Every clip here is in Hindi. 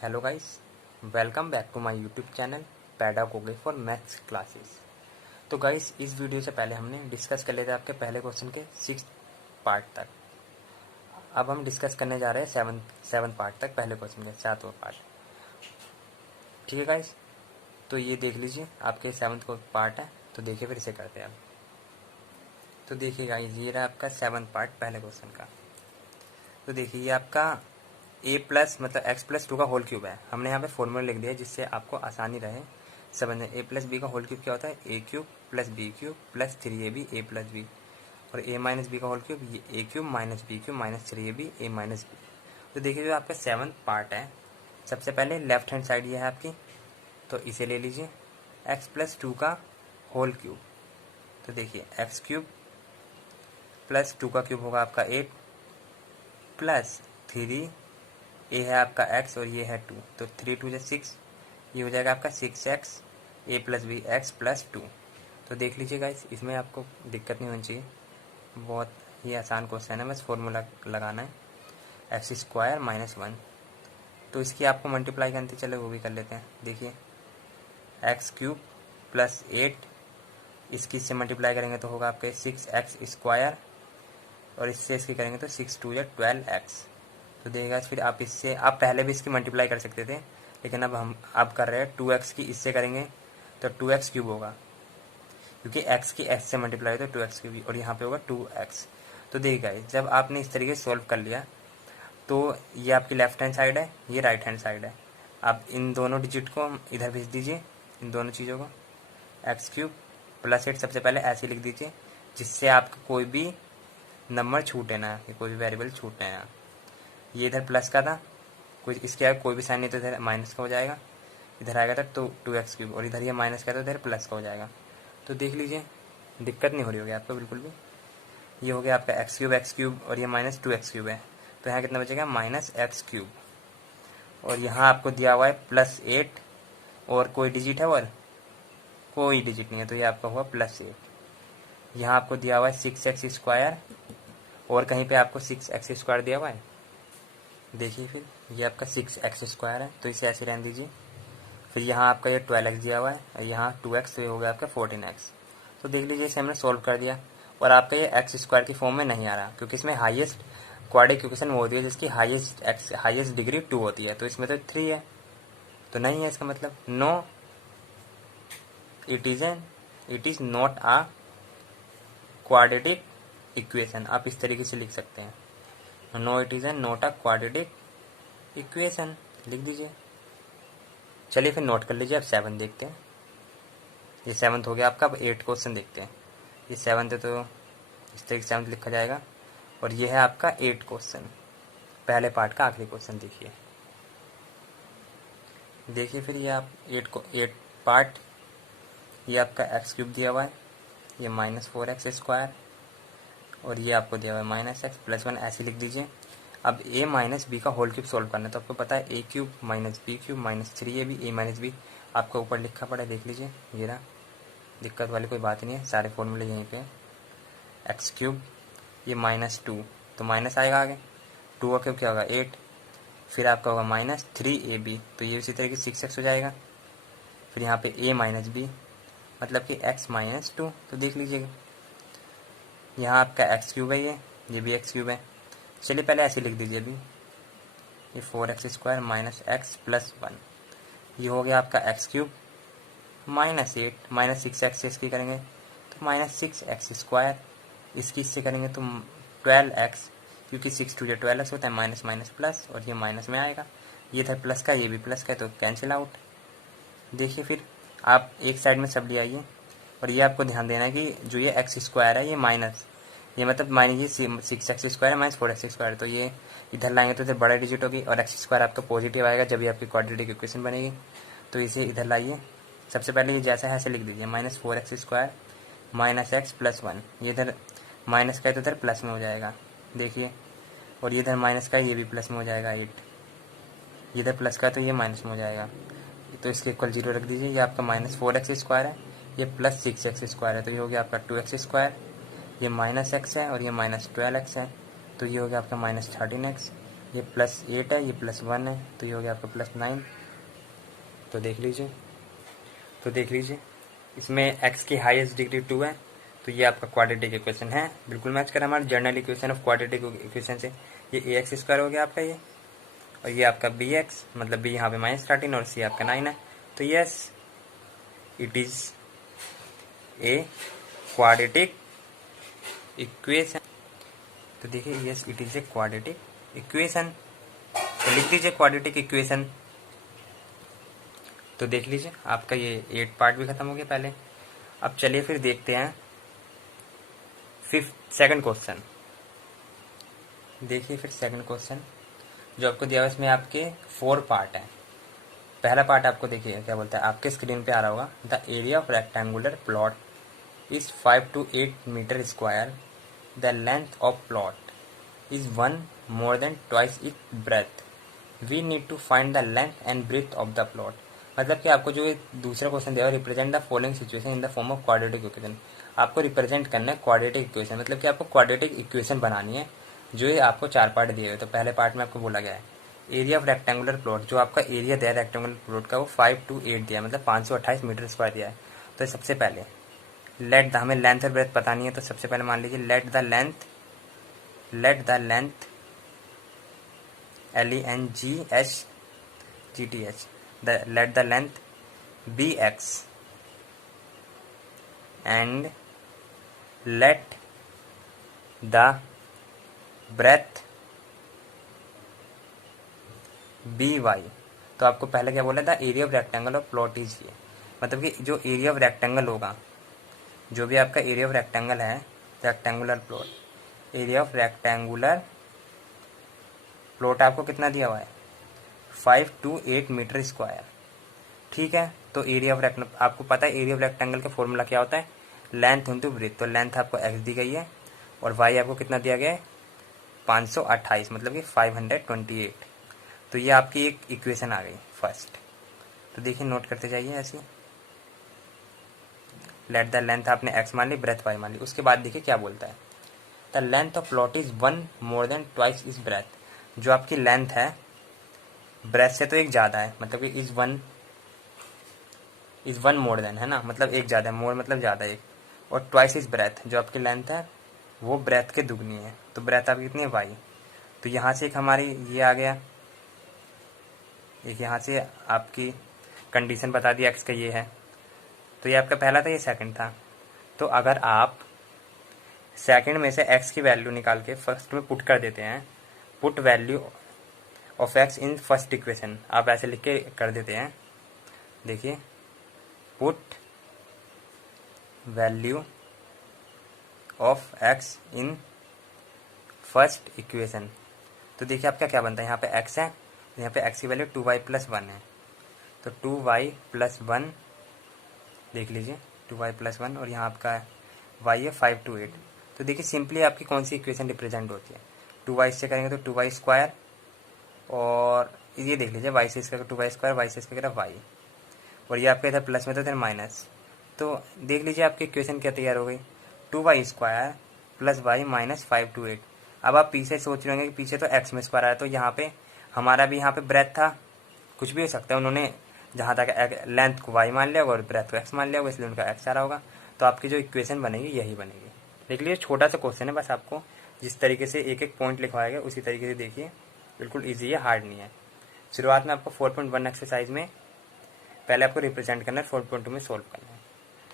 Hello guys, welcome back to my YouTube channel pedagogy for maths classes. तो गाइस, इस वीडियो से पहले हमने डिस्कस कर लिया था आपके पहले क्वेश्चन के 6th पार्ट तक। अब हम डिस्कस करने जा रहे हैं सेवन्थ पार्ट तक, पहले क्वेश्चन के 7वां पार्ट। ठीक है गाइस, तो ये देख लीजिए, आपके 7th को पार्ट है। तो देखिए, फिर इसे करते हैं अब। तो देखिए गाइस, ये रहा आपका 7th पार्ट पहले क्वेश्चन का। तो देखिए, ये आपका ए प्लस मतलब एक्स प्लस 2 का होल क्यूब है। हमने यहाँ पे फॉर्मूला लिख दिया जिससे आपको आसानी रहे समझने। ए प्लस बी का होल क्यूब क्या होता है? A cube plus B cube plus 3ab A plus B. और ए माइनस बी का होल क्यूब ये A cube minus B cube minus 3ab A minus B. तो देखिए, जो आपका 7th पार्ट है, सबसे पहले लेफ्ट हैंड साइड ये है आपकी, तो इसे ले लीजिए एक्स प्लस 2 का होल क्यूब। तो देखिए, एक्स क्यूब प्लस 2 का क्यूब होगा आपका 8 प्लस 3, ए है आपका x और ये है 2, तो 3 2 6, ये हो जाएगा आपका 6x ए प्लस बी एक्स प्लस 2। तो देख लीजिएगा, इसमें आपको दिक्कत नहीं होनी चाहिए, बहुत ही आसान क्वेश्चन है, बस फॉर्मूला लगाना है एक्स स्क्वायर माइनस 1। तो इसकी आपको मल्टीप्लाई करनी, चले वो भी कर लेते हैं। देखिए, एक्स क्यूब प्लस 8, इसकी इससे मल्टीप्लाई करेंगे तो होगा आपके 6x स्क्वायर, और इससे इसकी करेंगे तो 6 2 12x। तो देगा फिर आप इससे, आप पहले भी इसकी मल्टीप्लाई कर सकते थे, लेकिन अब कर रहे हैं 2x की इससे करेंगे तो 2x क्यूब होगा, क्योंकि x की s से मल्टीप्लाई तो 2x क्यूब, और यहाँ पे होगा 2x। तो देखिएगा, जब आपने इस तरीके से सॉल्व कर लिया तो ये आपकी लेफ्ट हैंड साइड है, ये राइट हैंड साइड है। आप इन दोनों डिजिट को इधर भेज दीजिए, इन दोनों चीज़ों को। एक्स क्यूब प्लस 8 सबसे पहले ऐसे लिख दीजिए, जिससे आपका कोई भी नंबर छूटे ना, कोई भी वेरिएबल छूटे ना। ये इधर प्लस का था, कुछ इसके आगे कोई भी साइन नहीं तो इधर माइनस का हो जाएगा, इधर आएगा तो 2x क्यूब, और इधर ये माइनस का तो इधर प्लस का हो जाएगा। तो देख लीजिए, दिक्कत नहीं हो रही होगी आपको बिल्कुल भी। ये हो गया आपका एक्स क्यूब और ये माइनस 2x क्यूब है, तो यहाँ कितना बचेगा? Minus x cube. और यहाँ आपको दिया हुआ है प्लस 8, और कोई डिजिट है और कोई डिजिट नहीं है, तो ये आपका हुआ प्लस 8। यहाँ आपको दिया हुआ है 6x स्क्वायर, और कहीं पे आपको 6x स्क्वायर दिया हुआ है। देखिए, फिर ये आपका 6x स्क्वायर है, तो इसे ऐसे रहने दीजिए। फिर यहाँ आपका ये 12x दिया हुआ है, और यहाँ 2x, तो ये हो गया आपका 14x। तो देख लीजिए, इसे हमने सोल्व कर दिया, और आपका ये एक्स स्क्वायर की फॉर्म में नहीं आ रहा, क्योंकि इसमें हाईएस्ट क्वाड्रेटिक इक्वेशन वो होती है जिसकी हाईएस्ट डिग्री 2 होती है, तो इसमें तो 3 है, तो नहीं है। इसका मतलब no, it is not a quadratic equation. आप इस तरीके से लिख सकते हैं, no it is not a quadratic equation, लिख दीजिए। चलिए फिर नोट कर लीजिए। अब 7 देखते हैं। ये 7th हो गया आपका। अब 8 क्वेश्चन देखते हैं। ये 7th है, तो इस तरीके से 7th लिखा जाएगा, और ये है आपका 8 क्वेश्चन, पहले पार्ट का आखिरी क्वेश्चन। देखिए फिर ये आप 8 पार्ट, ये आपका एक्स क्यूब दिया हुआ है, ये माइनस 4x स्क्वायर, और ये आपको दिया हुआ है माइनस एक्स प्लस 1, ऐसे लिख दीजिए। अब a माइनस बी का होल क्यूब सोल्व करना है, तो आपको पता है A cube minus B cube minus 3ab A minus B, आपको ऊपर लिखा पड़ा है, देख लीजिए। ये रहा, दिक्कत वाली कोई बात नहीं है, सारे फॉर्मूले यहीं पे। एक्स क्यूब, ये माइनस 2, तो माइनस आएगा आगे, 2 का क्यूब क्या होगा? 8, फिर आपका होगा माइनस 3ab, तो ये उसी तरीके से 6x हो जाएगा। फिर यहाँ पे a माइनस बी, मतलब कि x माइनस 2, तो देख लीजिएगा, यहाँ आपका एक्स क्यूब है, ये भी एक्स क्यूब है। चलिए पहले ऐसे लिख दीजिए अभी, ये 4x square minus x plus 1, ये हो गया आपका x cube minus 8 minus 6x, इसकी करेंगे तो माइनस 6x स्क्वायर, इसकी इससे करेंगे तो 12x, क्योंकि 6 2 12x होता है, माइनस माइनस प्लस, और ये माइनस में आएगा। ये था प्लस का, ये भी प्लस का, तो कैंसिल आउट। देखिए, फिर आप एक साइड में सब ले आइए, और ये आपको ध्यान देना है कि जो ये एक्स स्क्वायर है, ये माइनस, ये मतलब माइनस ये 6x स्क्वायर है माइनस 4x स्क्वायर, तो ये इधर लाएंगे तो इधर बड़ा डिजिट होगी, और एक्स स्क्वायर आपका पॉजिटिव आएगा जब ये आपकी क्वाड्रेटिक इक्वेशन बनेगी। तो इसे इधर लाइए, सबसे पहले ये जैसा है ऐसे लिख दीजिए, minus 4x square minus x plus 1, ये इधर माइनस का है तो इधर प्लस में हो जाएगा, देखिए। और ये इधर माइनस का है, ये भी प्लस में हो जाएगा 8, ये इधर प्लस का है तो ये माइनस में हो जाएगा, तो इसके इक्वल 0 रख दीजिए। ये आपका माइनस 4x स्क्वायर है, ये प्लस 6x स्क्वायर है, तो ये हो गया आपका 2x स्क्वायर, ये माइनस एक्स है, और ये माइनस 12x है, तो ये हो गया आपका माइनस 13x, ये +8 है, ये +1 है, तो ये हो गया आपका +9। तो देख लीजिए इसमें x की हाईएस्ट डिग्री 2 है, तो ये आपका क्वाड्रेटिक इक्वेशन है, बिल्कुल मैच करा हमारे general equation of quadratic equation से। ये ax² हो गया आपका ये, और ये आपका bx, मतलब b यहाँ पे -13 और c आपका 9 है। तो yes, it is a quadratic equation. तो देखिए yes, it is a quadratic equation. तो लिख दीजिए क्वाड्रेटिक इक्वेशन। तो देख लीजिए आपका ये 8 पार्ट भी खत्म हो गया पहले। अब चलिए फिर देखते हैं सेकंड क्वेश्चन। देखिए फिर सेकंड क्वेश्चन जो आपको दिया हुआ, इसमें आपके 4 पार्ट हैं। पहला पार्ट आपको देखिए क्या बोलता है, आपके स्क्रीन पे आ रहा होगा। The area of rectangular plot is 5 to 8 metre square. The length of plot is 1 more than twice its breadth. We need to find the length and breadth of the plot. मतलब कि आपको जो ये दूसरा क्वेश्चन दिया है, represent the following situation in the form of quadratic equation. आपको रिप्रेजेंट करना है क्वाड्रेटिक इक्वेशन, मतलब कि आपको क्वाड्रेटिक इक्वेशन बनानी है, जो ये आपको 4 पार्ट दिए हुए। तो पहले पार्ट में आपको बोला गया है एरिया ऑफ रेक्टेंगुलर प्लॉट, जो आपका एरिया दिया है रेक्टेंगुलर प्लॉट का वो 5 to 8 दिया है, मतलब 528 मीटर स्क्वायर दिया है। तो सबसे पहले हमें लेंथ और ब्रेथ पता नहीं है, तो सबसे पहले मान लीजिए let the length LENGHGTH, let the length be x and let the breadth be y। तो आपको पहले क्या बोला था, area of rectangle of plot is ये, मतलब कि जो एरिया ऑफ रेक्टेंगल होगा, जो भी आपका एरिया ऑफ रेक्टेंगल है, rectangular plot, area of rectangular plot आपको कितना दिया हुआ है, 5 to 8 मीटर स्क्वायर। ठीक है, तो एरिया ऑफ रेक्टेंगल आपको पता है, एरिया ऑफ रेक्टेंगल का फॉर्मूला क्या होता है, लेंथ इंटू ब्रेथ। तो लेंथ आपको x दी गई है और y आपको कितना दिया गया है, 528, मतलब कि 528। तो ये आपकी एक इक्वेशन आ गई फर्स्ट। तो देखिए नोट करते जाइए ऐसे, लेट द लेंथ आपने x मान ली, ब्रेथ y मान ली। उसके बाद देखिए क्या बोलता है, the length of plot is 1 more than twice is breadth. जो आपकी लेंथ है ब्रेथ से तो एक ज़्यादा है, मतलब कि इज वन मोर देन, है ना, मतलब एक ज़्यादा है, मोर मतलब ज़्यादा एक, और ट्वाइस इज ब्रेथ, जो आपकी लेंथ है वो ब्रेथ के दुगनी है। तो ब्रेथ आपकी कितनी है, वाई। तो यहाँ से एक हमारी ये आ गया, एक यहाँ से आपकी कंडीशन बता दी एक्स का ये है। तो ये आपका पहला था, ये सेकंड था। तो अगर आप सेकंड में से एक्स की वैल्यू निकाल के फर्स्ट में पुट कर देते हैं, put value of x in first equation, आप ऐसे लिख के कर देते हैं। देखिए put value of x in first equation. तो देखिए आपका क्या बनता है, यहाँ पे एक्स है, यहाँ पे एक्स की वैल्यू 2y + 1 है। तो 2y + 1 देख लीजिए, 2y + 1, और यहाँ आपका y है 5 to 8। तो देखिए सिंपली आपकी कौन सी इक्वेशन रिप्रेजेंट होती है, 2y से करेंगे तो 2y², और ये देख लीजिए y से इसका 2y², y से इसका कह रहा y, और ये आपका इधर प्लस में तो इधर माइनस। तो देख लीजिए आपकी इक्वेशन क्या तैयार हो गई, 2y² + y -5 to 8। अब आप पीछे सोच रहे होंगे कि पीछे तो x में स्क्वायर आया, तो यहाँ पे हमारा भी यहाँ पे ब्रेथ था, कुछ भी हो सकता है, उन्होंने जहाँ तक लेंथ को y मान लिया होगा और ब्रेथ को x मान लिया होगा, इसलिए उनका x आ रहा होगा। तो आपकी जो इक्वेशन बनेगी यही बनेगी। देख लीजिए छोटा सा क्वेश्चन है, बस आपको जिस तरीके से एक एक पॉइंट लिखवाया गया उसी तरीके से देखिए, बिल्कुल ईजी है, हार्ड नहीं है। शुरुआत में आपको 4.1 एक्सरसाइज में पहले आपको रिप्रेजेंट करना है, 4.2 में सोल्व करना है।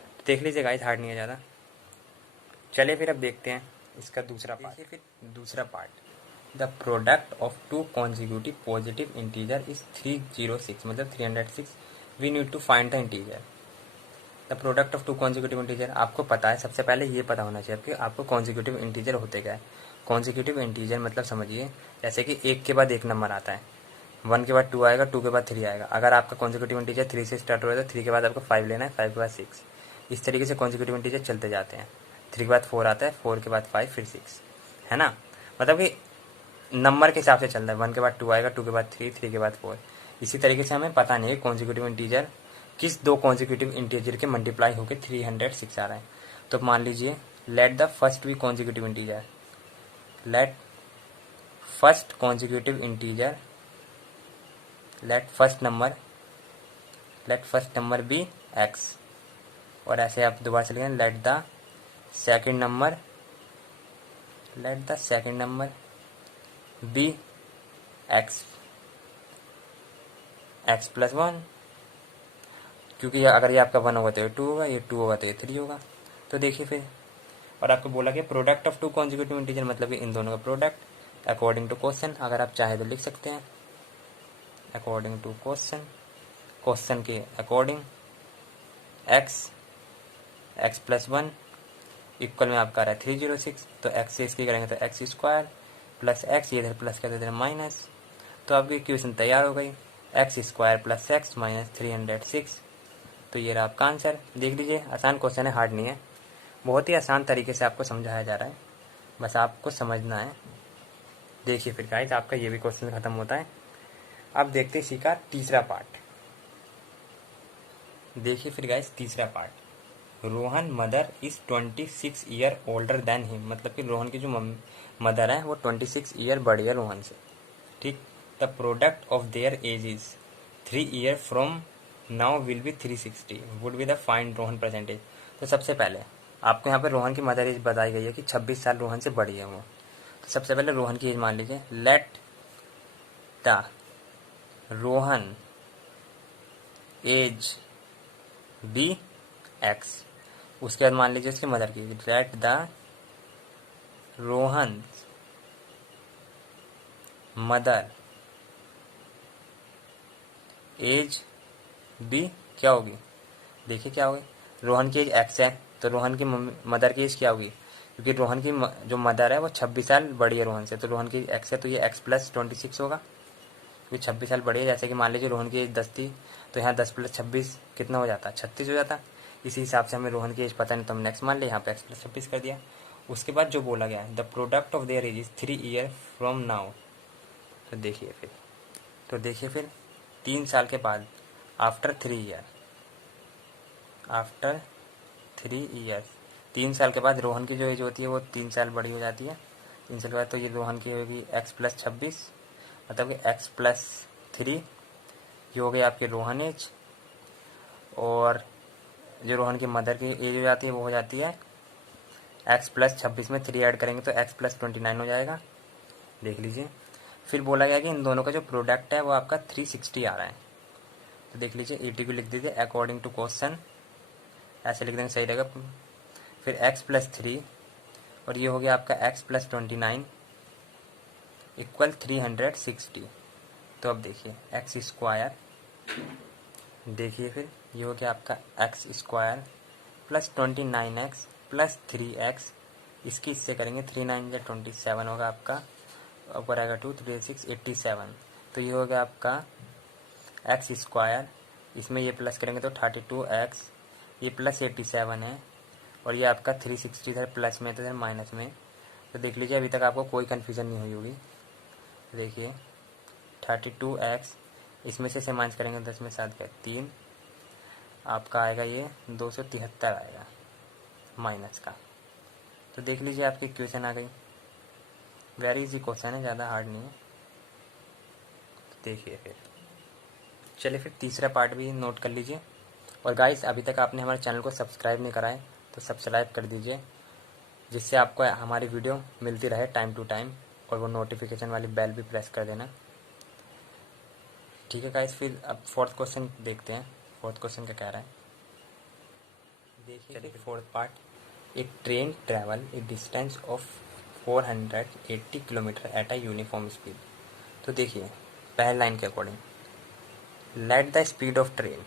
तो देख लीजिए गाइस, हार्ड नहीं है ज़्यादा। चलिए फिर अब देखते हैं इसका दूसरा पार्ट। फिर दूसरा part, the product of 2 consecutive positive integer is 306, मतलब 306। We need to find the integer. The product of 2 consecutive integer, आपको पता है, सबसे पहले ये पता होना चाहिए कि आपको कॉन्जिक्यूटिव इंटीजर होते क्या है। कॉन्जिक्यूटिव इंटीजर मतलब समझिए जैसे कि 1 के बाद 1 नंबर आता है, 1 के बाद 2 आएगा, 2 के बाद 3 आएगा। अगर आपका कॉन्जिक्यूटिव इंटीजर 3 से स्टार्ट हो रहा है तो 3 के बाद आपको 5 लेना है, 5 के बाद 6। इस तरीके से कॉन्जिक्यूटिव इंटीजर चलते जाते हैं। 3 के बाद 4 आता है, 4 के बाद 5, फिर 6, है ना, मतलब कि नंबर के हिसाब से चल रहा है। 1 के बाद 2 आएगा, 2 के बाद 3, 3 के बाद 4। इसी तरीके से हमें पता नहीं है कॉन्जिक्यूटिव इंटीजर किस 2 कॉन्जिक्यूटिव इंटीजर के मल्टीप्लाई होकर 306 आ रहा है। तो मान लीजिए let the first be consecutive integer, let first consecutive integer, let first number be x, और ऐसे आप दोबारा से लिखें, let the second number be x plus one, क्योंकि अगर ये आपका 1 होगा तो ये 2 होगा, ये 2 होगा तो ये 3 होगा। तो देखिए फिर, और आपको बोला कि product of two consecutive integer मतलब कि इन दोनों का प्रोडक्ट अकॉर्डिंग टू क्वेश्चन, अगर आप चाहे तो लिख सकते हैं अकॉर्डिंग टू क्वेश्चन के according x plus one equal में आपका आ रहा है 306, तो एक्स से इसकी करेंगे तो एक्स स्क्वायर प्लस एक्स, ये इधर प्लस कर देते हैं माइनस, तो आपकी इक्वेशन तैयार हो गई, x square plus x minus 306। तो ये रहा आपका आंसर। देख लीजिए, आसान क्वेश्चन है, हार्ड नहीं है, बहुत ही आसान तरीके से आपको समझाया जा रहा है, बस आपको समझना है। देखिए फिर गाइस, आपका ये भी क्वेश्चन खत्म होता है। अब देखते हैं इसी का तीसरा पार्ट। देखिए फिर गाइस, तीसरा part, Rohan mother is 26 year older than him, मतलब कि रोहन की जो मदर है वो 26 ईयर बड़ी है रोहन से, ठीक। The product of their age is 3 year from now will be 360, would be the find Rohan percentage. तो सबसे पहले आपको यहाँ पे रोहन की मदर एज बताई गई है कि 26 साल रोहन से बड़ी है वो। तो सबसे पहले रोहन की एज मान लीजिए, let the Rohan age be x. उसके बाद मान लीजिए उसकी मदर की, let the Rohan mother age be क्या होगी, देखिए क्या होगी, रोहन की एज एक्स है तो रोहन की मदर की एज क्या होगी, क्योंकि रोहन की जो मदर है वो 26 साल बड़ी है रोहन से, तो रोहन की एक्स है तो ये एक्स प्लस 26 होगा, क्योंकि 26 साल बड़ी है। जैसे कि मान लीजिए रोहन की एज 10 थी, तो यहाँ 10 प्लस 26 कितना हो जाता, 36 हो जाता। इसी हिसाब से हमें रोहन की एज पता नहीं तो हम नेक्स्ट मान लिया, यहाँ पे एक्स प्लस 26 कर दिया। उसके बाद जो बोला गया है, the product of their age is 3 year from now. तो देखिए फिर 3 साल के बाद, आफ्टर 3 ईयर्स 3 साल के बाद रोहन की जो एज होती है वो 3 साल बड़ी हो जाती है। 3 साल के बाद तो ये रोहन की होगी एक्स प्लस 26, मतलब कि एक्स प्लस 3, ये हो गई आपकी रोहन एज। और जो रोहन की मदर की एज हो जाती है वो हो जाती है एक्स प्लस 26 में 3 ऐड करेंगे तो एक्स प्लस 29 हो जाएगा। देख लीजिए, फिर बोला गया कि इन दोनों का जो प्रोडक्ट है वो आपका 360 आ रहा है। तो देख लीजिए, ई टी को लिख दीजिए अकॉर्डिंग टू क्वेश्चन, ऐसे लिख देंगे सही रहेगा। फिर एक्स प्लस 3 और ये हो गया आपका एक्स प्लस 29 इक्वल 360। तो अब देखिए एक्स स्क्वायर, देखिए फिर ये हो गया आपका x square plus 29x plus 3x, इसकी इससे करेंगे 3 9 या 27 होगा आपका, ऊपर आएगा 2 3 6 87। तो ये हो गया आपका एक्स स्क्वायर, इसमें ये प्लस करेंगे तो 32x, ये प्लस 87 है, और ये आपका 360 इधर प्लस में तो इधर माइनस में। तो देख लीजिए अभी तक आपको कोई कन्फ्यूज़न नहीं हुई होगी। देखिए 32x, इसमें से माइनस करेंगे 10 में 7 का 3, आपका आएगा ये 273 आएगा माइनस का। तो देख लीजिए आपकी इक्वेशन आ गई। वेरी इजी क्वेश्चन है, ज़्यादा हार्ड नहीं है। तो देखिए फिर, चलिए फिर तीसरा पार्ट भी नोट कर लीजिए। और गाइस, अभी तक आपने हमारे चैनल को सब्सक्राइब नहीं करा है तो सब्सक्राइब कर दीजिए, जिससे आपको हमारी वीडियो मिलती रहे टाइम टू टाइम, और वो नोटिफिकेशन वाली बेल भी प्रेस कर देना, ठीक है गाइस। फिर अब फोर्थ क्वेश्चन देखते हैं, फोर्थ क्वेश्चन क्या कह रहा है। देखिए फोर्थ पार्ट, एक train travel a distance of 480 kilometre at a uniform speed. तो देखिए पहले लाइन के according, let the speed of train,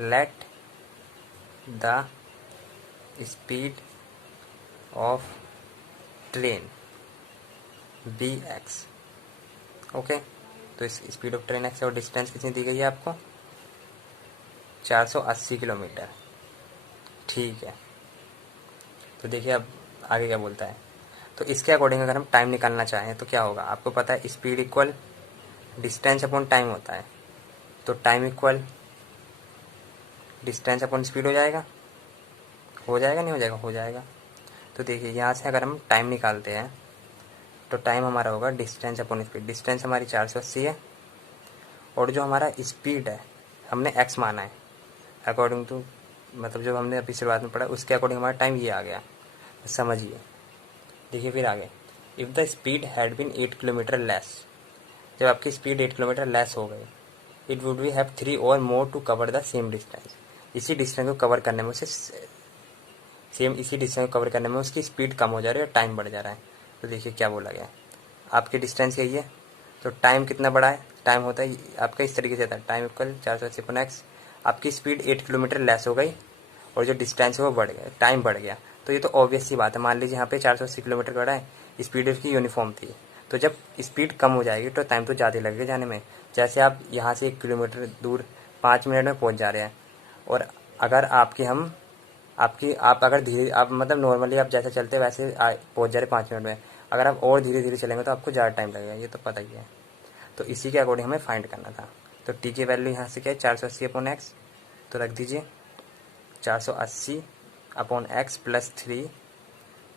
let the speed of train be x. Okay, तो इस स्पीड ऑफ ट्रेन एक्स और डिस्टेंस कितनी दी गई है आपको, 480 किलोमीटर, ठीक है। तो देखिए अब आगे क्या बोलता है। तो इसके अकॉर्डिंग अगर हम टाइम निकालना चाहें तो क्या होगा, आपको पता है speed equal distance upon time होता है, तो time equal distance upon speed हो जाएगा, नहीं हो जाएगा, हो जाएगा। तो देखिए यहाँ से अगर हम टाइम निकालते हैं तो टाइम हमारा होगा डिस्टेंस अपॉन स्पीड। डिस्टेंस हमारी 480 है और जो हमारा स्पीड है हमने x माना है अकॉर्डिंग टू, मतलब जो हमने अभी शुरुआत में पढ़ा उसके अकॉर्डिंग हमारा टाइम ये आ गया। तो समझिए, देखिए फिर आगे, if the speed had been 8 kilometre less, जब आपकी स्पीड 8 किलोमीटर लेस हो गई, इट वुड बी हैव 3 और more to cover the same distance, इसी डिस्टेंस को कवर करने में उसे इसी डिस्टेंस को कवर करने में उसकी स्पीड कम हो जा रही है और टाइम बढ़ जा रहा है। तो देखिए क्या बोला गया, आपकी डिस्टेंस यही है तो टाइम कितना बढ़ा है, टाइम होता है आपका इस तरीके से था, टाइम इक्वल 480/x, आपकी स्पीड 8 किलोमीटर लेस हो गई और जो डिस्टेंस है वो बढ़ गया, टाइम बढ़ गया। तो ये तो ऑब्वियस सी बात है, मान लीजिए यहाँ पे 480 किलोमीटर बढ़ा है, स्पीड उसकी यूनिफॉर्म थी, तो जब स्पीड कम हो जाएगी तो टाइम तो ज़्यादा लगेगा जाने में। जैसे आप यहाँ से 1 किलोमीटर दूर 5 मिनट में पहुँच जा रहे हैं और अगर आप अगर धीरे, आप मतलब नॉर्मली आप जैसे चलते वैसे पहुँच जा रहे 5 मिनट में, अगर आप और धीरे धीरे चलेंगे तो आपको ज़्यादा टाइम लगेगा, ये तो पता ही है। तो इसी के अकॉर्डिंग हमें फाइंड करना था। तो टी की वैल्यू यहाँ से क्या है 480/x, तो रख दीजिए 480/x plus 3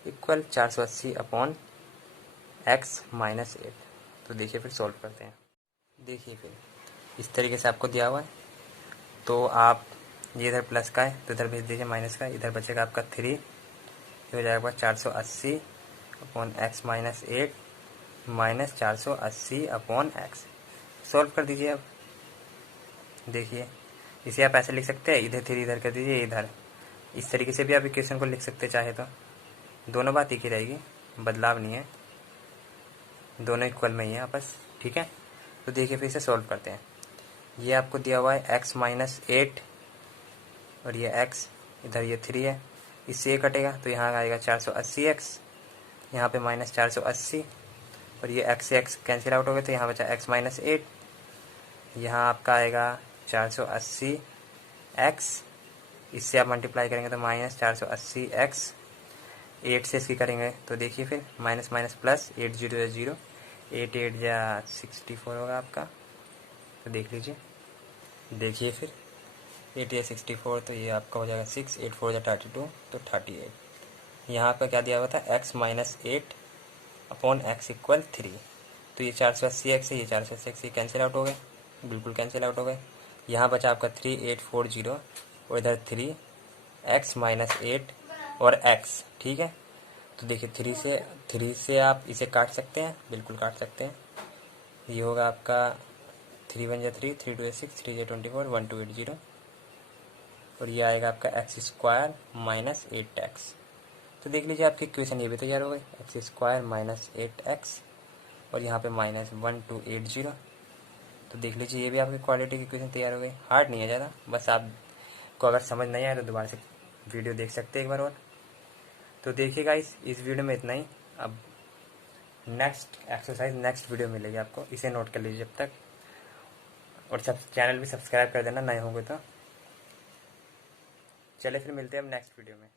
equal 480/x minus 8। तो देखिए फिर सॉल्व करते हैं। देखिए फिर इस तरीके से आपको दिया हुआ है, तो आप ये इधर प्लस का है तो इधर भेज दीजिए माइनस का, इधर बचेगा आपका 3, ये हो जाएगा 480/x minus 8 minus 480/x। Solve कर दीजिए। अब देखिए इसे आप ऐसे लिख सकते हैं, इधर 3 इधर कर दीजिए, इधर इस तरीके से भी आप इक्वेशन को लिख सकते चाहे तो, दोनों बात एक ही रहेगी, बदलाव नहीं है, दोनों इक्वल में ही है आपस, ठीक है। तो देखिए फिर इसे सॉल्व करते हैं। ये आपको दिया हुआ है x माइनस 8 और ये x, इधर ये 3 है, इससे ये कटेगा तो यहाँ आएगा 480x, यहाँ पे माइनस 480 और ये x से x कैंसिल आउट हो गया तो यहाँ बचा x माइनस 8, यहाँ आपका आएगा 480x, इससे आप मल्टीप्लाई करेंगे तो माइनस 480x, 8 से इसकी करेंगे तो देखिए फिर माइनस माइनस प्लस, 8 0 या 0, 8 8 या 64 होगा आपका। तो देख लीजिए, देखिए फिर 8 या 64, तो ये आपका हो जाएगा 6, 8 4 या 32, तो 38। यहाँ पर क्या दिया हुआ था x माइनस 8/x इक्वल 3, तो ये 480x है, ये 480x ये कैंसिल आउट हो गए, बिल्कुल कैंसिल आउट हो गए। यहाँ बचा आपका 3 8 4 0 और इधर 3 x माइनस 8 और x, ठीक है। तो देखिए 3 से आप इसे काट सकते हैं, बिल्कुल काट सकते हैं। ये होगा आपका 3 1 या 3, 3 2 6, 3 24, 1 2 8 0 और ये आएगा आपका एक्स स्क्वायर माइनस 8x। तो देख लीजिए आपकी इक्वेशन ये भी तैयार हो गई, एक्स स्क्वायर माइनस 8x और यहाँ पे माइनस 1280। तो देख लीजिए ये भी आपकी क्वाड्रेटिक इक्वेशन तैयार हो गई। हार्ड नहीं है ज़्यादा, बस आपको अगर समझ नहीं आए तो दोबारा से वीडियो देख सकते हैं एक बार और। तो देखिए गाइस, इस वीडियो में इतना ही। अब नेक्स्ट एक्सरसाइज नेक्स्ट वीडियो मिलेगी आपको, इसे नोट कर लीजिए जब तक, और सब चैनल भी सब्सक्राइब कर देना नए होंगे तो। चले फिर मिलते हैं अब नेक्स्ट वीडियो में।